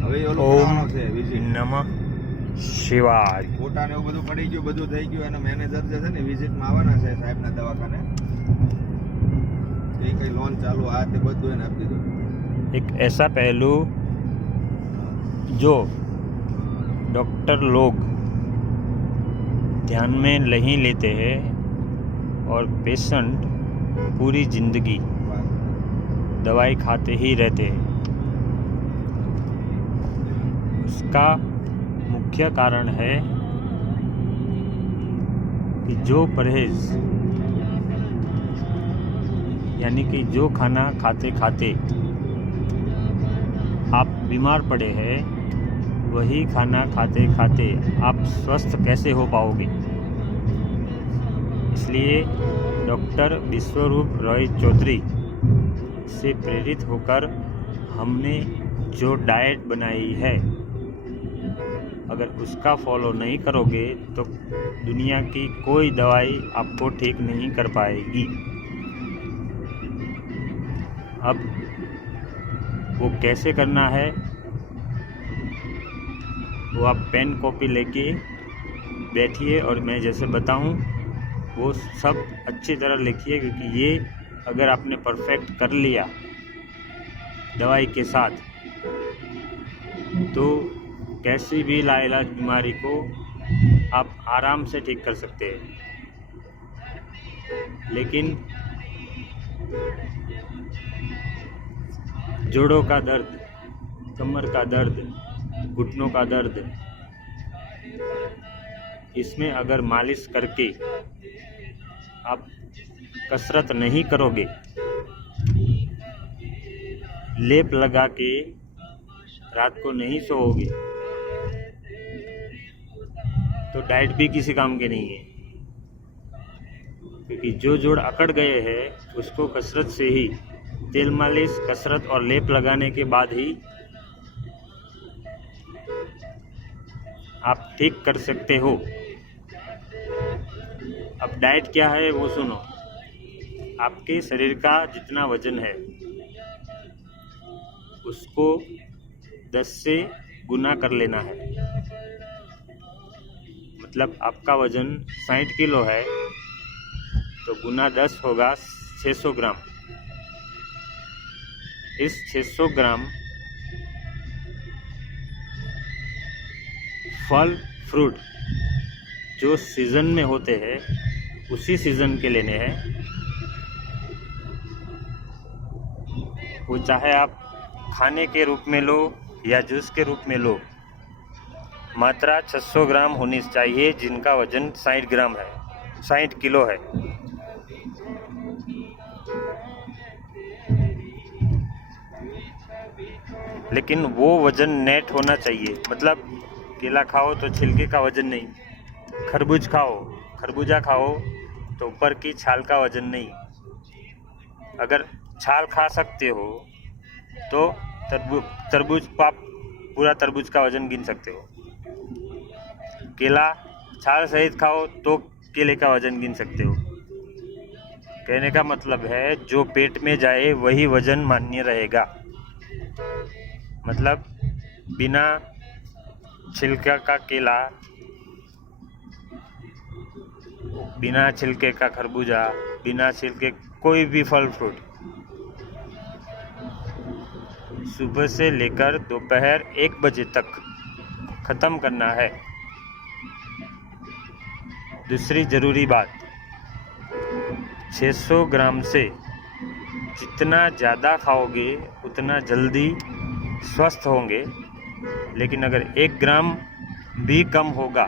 હવે ઓલું ઓમ કરવાનું છે વિઝિટ. નમઃ શિવાય. ફોટા ને એવું બધું પડી ગયું, બધું થઈ ગયું. અને મેનેજર જે છે ને વિઝિટમાં આવવાના છે સાહેબના દવાખાને. એ કઈ લોન ચાલુ આ તે બધું એને આપી દીધું. एक ऐसा पहलू जो डॉक्टर लोग ध्यान में नहीं लेते हैं और पेशेंट पूरी जिंदगी दवाई खाते ही रहते हैं। उसका मुख्य कारण है कि जो परहेज यानी कि जो खाना खाते खाते आप बीमार पड़े हैं, वही खाना खाते खाते आप स्वस्थ कैसे हो पाओगे। इसलिए डॉक्टर विश्वरूप रॉय चौधरी से प्रेरित होकर हमने जो डाइट बनाई है, अगर उसका फॉलो नहीं करोगे तो दुनिया की कोई दवाई आपको ठीक नहीं कर पाएगी। अब वो कैसे करना है, वो आप पेन कॉपी लेके बैठिए और मैं जैसे बताऊं वो सब अच्छी तरह लिखिए, क्योंकि ये अगर आपने परफेक्ट कर लिया दवाई के साथ तो कैसी भी लाइलाज बीमारी को आप आराम से ठीक कर सकते हैं। लेकिन जोड़ों का दर्द, कमर का दर्द, घुटनों का दर्द, इसमें अगर मालिश करके आप कसरत नहीं करोगे, लेप लगा के रात को नहीं सोओगे, तो डाइट भी किसी काम के नहीं है। क्योंकि जो जोड़ अकड़ गए हैं उसको कसरत से ही, तेल मालिश, कसरत और लेप लगाने के बाद ही आप ठीक कर सकते हो। अब डाइट क्या है वो सुनो। आपके शरीर का जितना वजन है उसको 10 से गुना कर लेना है। मतलब आपका वजन 60 किलो है तो गुना 10 होगा 600 ग्राम। इस 600 ग्राम फल फ्रूट जो सीज़न में होते हैं उसी सीज़न के लेने हैं। वो चाहे आप खाने के रूप में लो या जूस के रूप में लो, मात्रा 600 ग्राम होनी चाहिए, जिनका वजन 60 ग्राम है, 60 किलो है। लेकिन वो वजन नेट होना चाहिए। मतलब केला खाओ तो छिलके का वजन नहीं, खरबूजा खाओ तो ऊपर की छाल का वजन नहीं। अगर छाल खा सकते हो तो तरबूज आप पूरा तरबूज का वजन गिन सकते हो। केला छाल सहित खाओ तो केले का वजन गिन सकते हो। कहने का मतलब है जो पेट में जाए वही वजन मान्य रहेगा। मतलब बिना छिलका का केला, बिना छिलके का खरबूजा, बिना छिलके कोई भी फल फ्रूट सुबह से लेकर दोपहर 1 बजे तक ख़त्म करना है। दूसरी ज़रूरी बात, 600 ग्राम से जितना ज़्यादा खाओगे उतना जल्दी स्वस्थ होंगे। लेकिन अगर 1 ग्राम भी कम होगा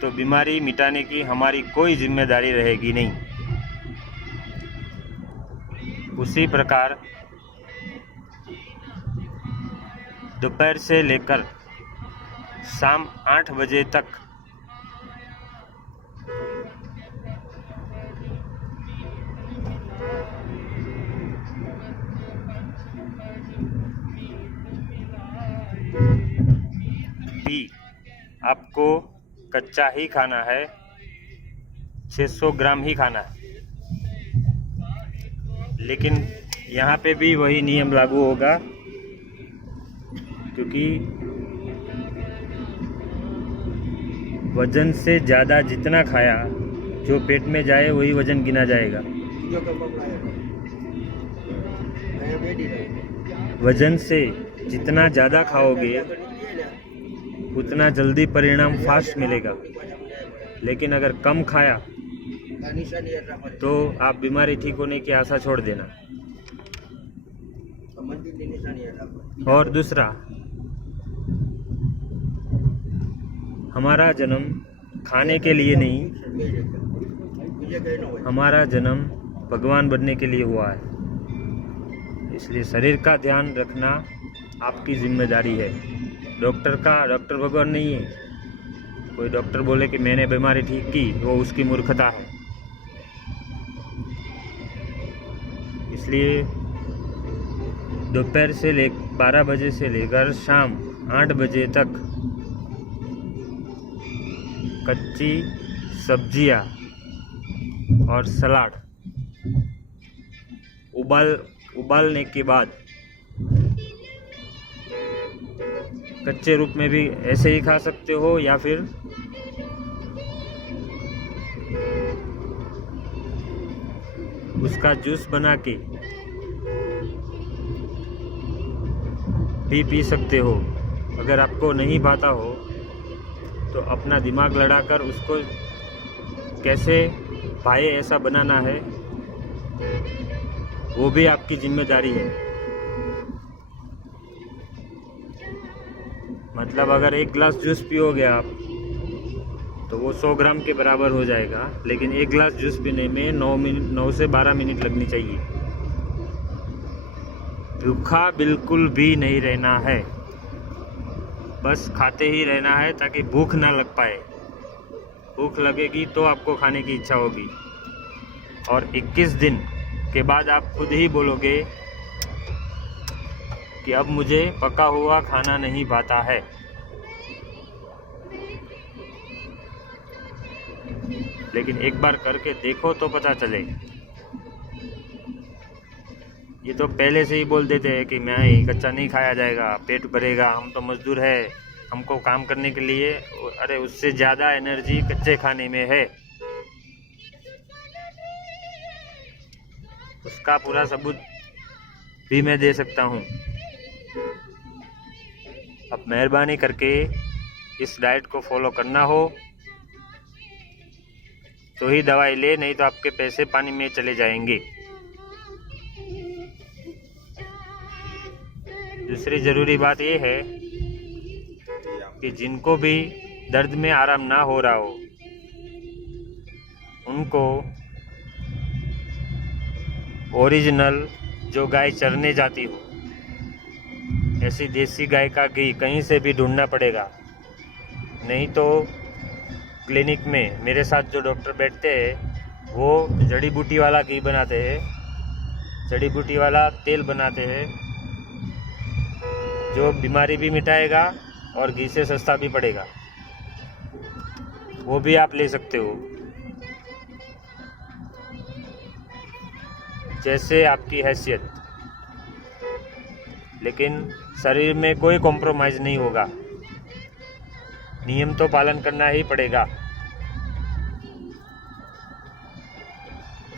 तो बीमारी मिटाने की हमारी कोई जिम्मेदारी रहेगी नहीं। उसी प्रकार दोपहर से लेकर शाम 8 बजे तक भी आपको कच्चा ही खाना है, 600 ग्राम ही खाना है। लेकिन यहाँ पे भी वही नियम लागू होगा क्योंकि वजन से ज़्यादा जितना खाया, जो पेट में जाए वही वजन गिना जाएगा। वजन से जितना ज़्यादा खाओगे उतना जल्दी परिणाम फास्ट मिलेगा, लेकिन अगर कम खाया तो आप बीमारी ठीक होने की आशा छोड़ देना। और दूसरा, हमारा जन्म खाने के लिए नहीं, हमारा जन्म भगवान बनने के लिए हुआ है। इसलिए शरीर का ध्यान रखना आपकी जिम्मेदारी है। डॉक्टर भगवान नहीं है। कोई डॉक्टर बोले कि मैंने बीमारी ठीक की, वो उसकी मूर्खता है। इसलिए दोपहर से 12 बजे से लेकर शाम 8 बजे तक कच्ची सब्जियां और सलाद उबालने के बाद कच्चे रूप में भी ऐसे ही खा सकते हो, या फिर उसका जूस बना के भी पी सकते हो। अगर आपको नहीं पाता हो तो अपना दिमाग लड़ाकर उसको कैसे भाई ऐसा बनाना है वो भी आपकी जिम्मेदारी है। मतलब अगर 1 गिलास जूस पियोगे आप तो वो 100 ग्राम के बराबर हो जाएगा, लेकिन 1 गिलास जूस पीने में 9 से 12 मिनट लगनी चाहिए। भूखा बिल्कुल भी नहीं रहना है, बस खाते ही रहना है ताकि भूख ना लग पाए। भूख लगेगी तो आपको खाने की इच्छा होगी, और 21 दिन के बाद आप खुद ही बोलोगे कि अब मुझे पका हुआ खाना नहीं भाता है। लेकिन एक बार करके देखो तो पता चले। ये तो पहले से ही बोल देते हैं कि मैं ही कच्चा नहीं खाया जाएगा, पेट भरेगा, हम तो मजदूर है, हमको काम करने के लिए। अरे उससे ज़्यादा एनर्जी कच्चे खाने में है। उसका पूरा सबूत भी मैं दे सकता हूँ। अब मेहरबानी करके इस डाइट को फॉलो करना हो तो ही दवाई ले, नहीं तो आपके पैसे पानी में चले जाएंगे। दूसरी ज़रूरी बात यह है कि जिनको भी दर्द में आराम ना हो रहा हो उनको ओरिजिनल जो गाय चरने जाती हो, ऐसी देसी गाय का घी कहीं से भी ढूंढना पड़ेगा। नहीं तो क्लिनिक में मेरे साथ जो डॉक्टर बैठते हैं वो जड़ी बूटी वाला घी बनाते हैं, जड़ी बूटी वाला तेल बनाते हैं, जो बीमारी भी मिटाएगा और घी से सस्ता भी पड़ेगा। वो भी आप ले सकते हो, जैसे आपकी हैसियत। लेकिन शरीर में कोई कॉम्प्रोमाइज़ नहीं होगा, नियम तो पालन करना ही पड़ेगा।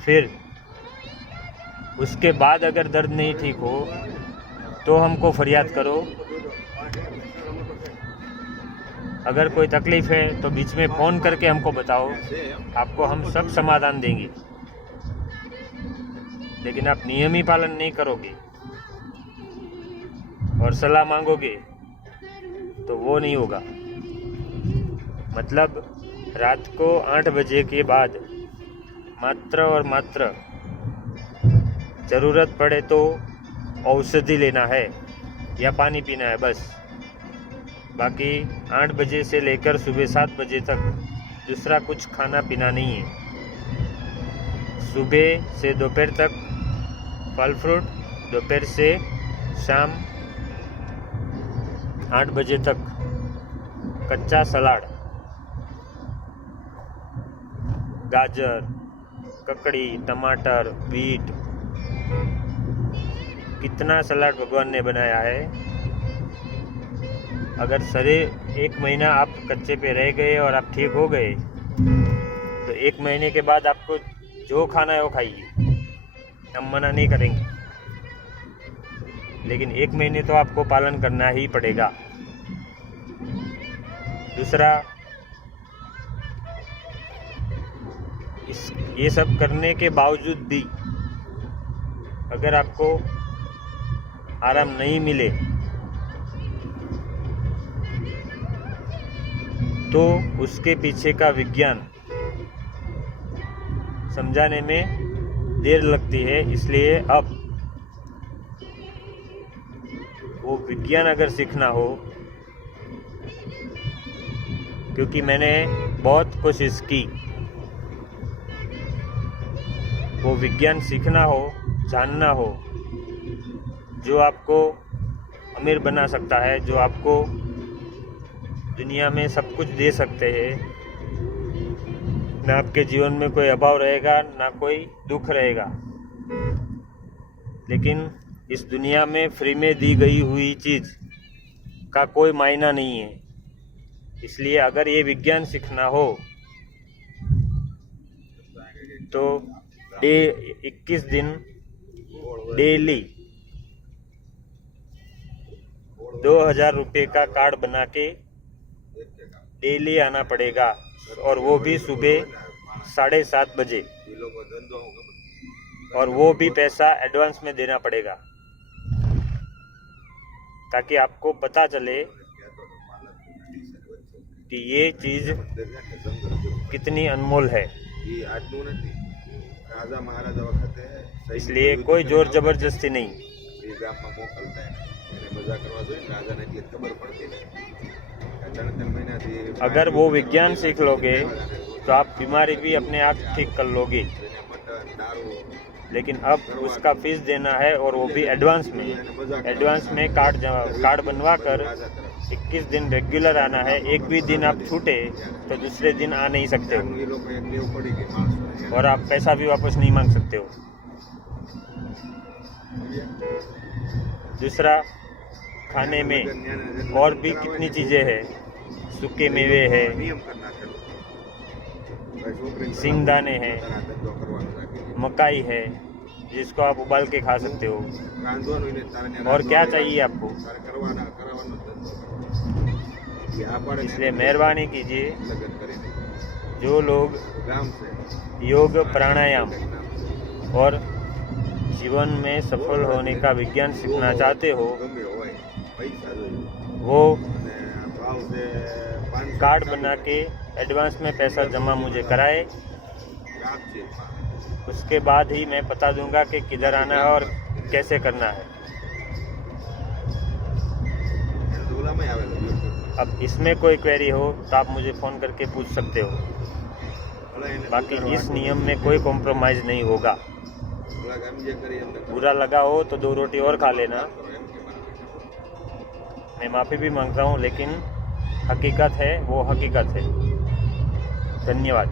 फिर उसके बाद अगर दर्द नहीं ठीक हो तो हमको फरियाद करो। अगर कोई तकलीफ है तो बीच में फ़ोन करके हमको बताओ, आपको हम सब समाधान देंगे। लेकिन आप नियम ही पालन नहीं करोगे और सलाह मांगोगे तो वो नहीं होगा। मतलब रात को 8 बजे के बाद मात्र और मात्र ज़रूरत पड़े तो औषधि लेना है या पानी पीना है बस। बाकी 8 बजे से लेकर सुबह 7 बजे तक दूसरा कुछ खाना पीना नहीं है। सुबह से दोपहर तक फल फ्रूट, दोपहर से शाम 8 बजे तक कच्चा सलाद, गाजर, ककड़ी, टमाटर, बीट, कितना सलाद भगवान ने बनाया है। अगर शरीर 1 महीना आप कच्चे पे रह गए और आप ठीक हो गए तो 1 महीने के बाद आपको जो खाना है वो खाइए, हम मना नहीं करेंगे, लेकिन 1 महीने तो आपको पालन करना ही पड़ेगा। दूसरा, ये सब करने के बावजूद भी अगर आपको आराम नहीं मिले तो उसके पीछे का विज्ञान समझाने में देर लगती है। इसलिए अब वो विज्ञान अगर सीखना हो, क्योंकि मैंने बहुत कोशिश की, वो विज्ञान सीखना हो, जानना हो, जो आपको अमीर बना सकता है, जो आपको दुनिया में सब कुछ दे सकते हैं, ना आपके जीवन में कोई अभाव रहेगा, ना कोई दुख रहेगा। लेकिन इस दुनिया में फ्री में दी गई हुई चीज़ का कोई मायना नहीं है। इसलिए अगर ये विज्ञान सीखना हो तो 21 दिन डेली 2000 रुपये का कार्ड बना के डेली आना पड़ेगा, और वो भी सुबह 7:30 बजे, और वो भी पैसा एडवांस में देना पड़ेगा, ताकि आपको पता चले कि ये चीज़ कितनी अनमोल है। इसलिए कोई जोर जबरदस्ती नहीं। अगर वो विज्ञान सीख लोगे तो आप बीमारी भी अपने आप ठीक कर लोगे, लेकिन अब उसका फीस देना है, और वो भी एडवांस में कार्ड बनवा कर 21 दिन रेगुलर आना है। एक भी दिन आप छूटे तो दूसरे दिन आ नहीं सकते हो, और आप पैसा भी वापस नहीं मांग सकते हो। दूसरा, खाने में और भी कितनी चीज़ें हैं, सूखे मेवे हैं, सिंगदाने हैं, मकाई है जिसको आप उबाल के खा सकते हो, और क्या चाहिए आपको। इसलिए मेहरबानी कीजिए, जो लोग योग, प्राणायाम और जीवन में सफल होने का विज्ञान सीखना चाहते हो, वो कार्ड बना के एडवांस में पैसा जमा मुझे कराए। उसके बाद ही मैं बता दूंगा कि किधर आना है और कैसे करना है। अब इसमें कोई क्वेरी हो तो आप मुझे फ़ोन करके पूछ सकते हो। बाकी इस नियम में कोई कॉम्प्रोमाइज़ नहीं होगा। बुरा लगा हो तो 2 रोटी और खा लेना। मैं माफ़ी भी मांगता हूँ, लेकिन हकीकत है वो हकीकत है। धन्यवाद।